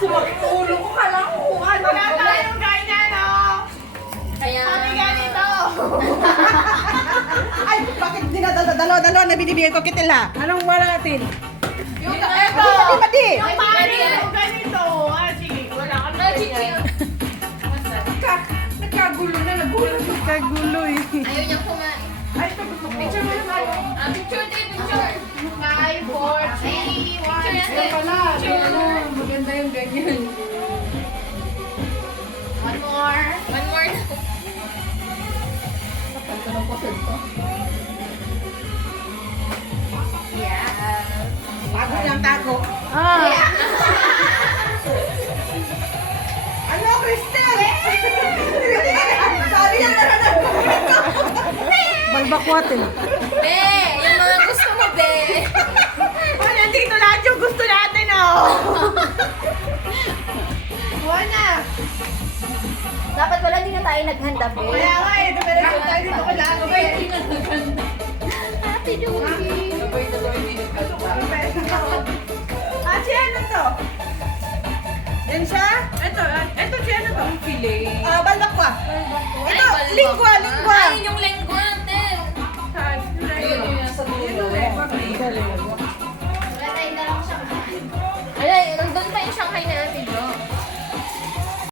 Sumaktulo ko ka lang kung ano. Wala tayong ganyan, oh. Kaya... Sabi ganito. Ay, bakit dalawa na binibigay ko kitila? Anong wala natin? Yung eto. Pati. Yung pari, yung ganito. Ah, sige. Wala ka na ganyan. Nagkagulo na, nagulo. Nagkagulo eh. Ayaw niyang kumain. Ay, ito gusto ko. Picture mo na tayo. Picture din, picture. 5, 4, 3, 1. Picture natin. Picture. Maganda yung ganyan. One more. One more. Yeah. Tago lang, tago. Ah. Ano, Cristel? Sorry yan na Balbakwatin. Be, yung mga gusto mo, be. Oh, nandito lahat yung gusto natin, oh. Kuha na. Dapat wala din na tayo naghanda, be. Kaya nga eh, dumiretso tayo dito kala ako ba eh. Happy Joey. Ah, si ano to? Yan siya? Ito si ano to? Filet. Ah, balbakwa. Ito, Ay, lingwa, balbak. lingwa. Ay, yung lengua natin. Ayun, yun sa dulo.